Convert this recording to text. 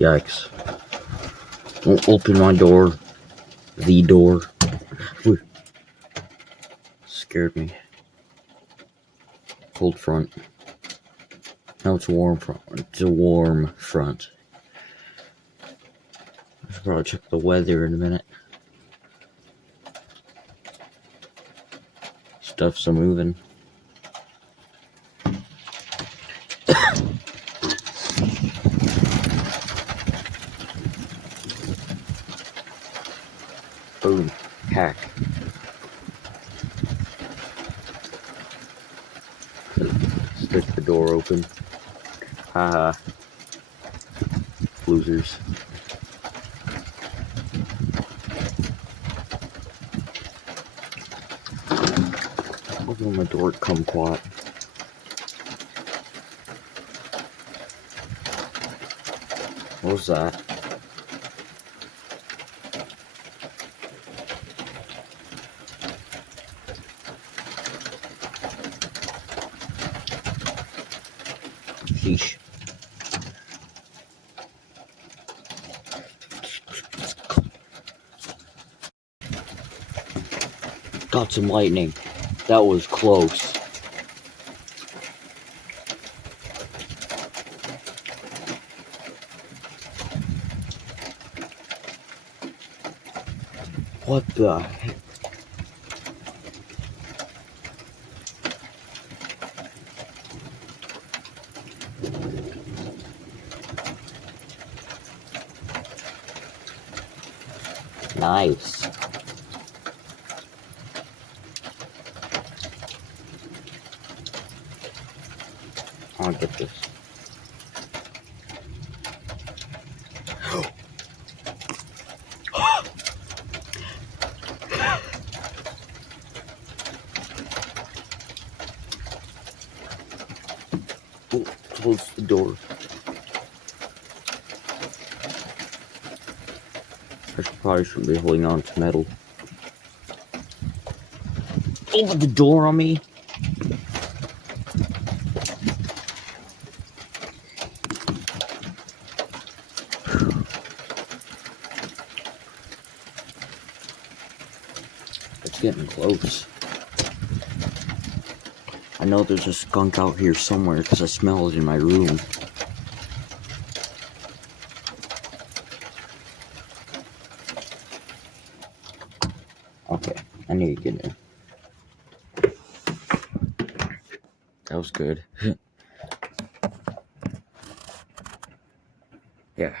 Yikes. Don't open my door. The door. Ooh. Scared me. Cold front. Now it's a warm front. It's a warm front. I should probably check the weather in a minute. Stuff's a moving. Boom. Hack. Stick the door open. Haha. Losers. Open my door, kumquat. What was that? Sheesh. Got some lightning. That was close. What the heck? Nice. I'll get this. Oh, close the door. Probably shouldn't be holding on to metal. Open the door on me. It's getting close. I know there's a skunk out here somewhere because I smell it in my room. Okay, I need to get in. That was good. Yeah.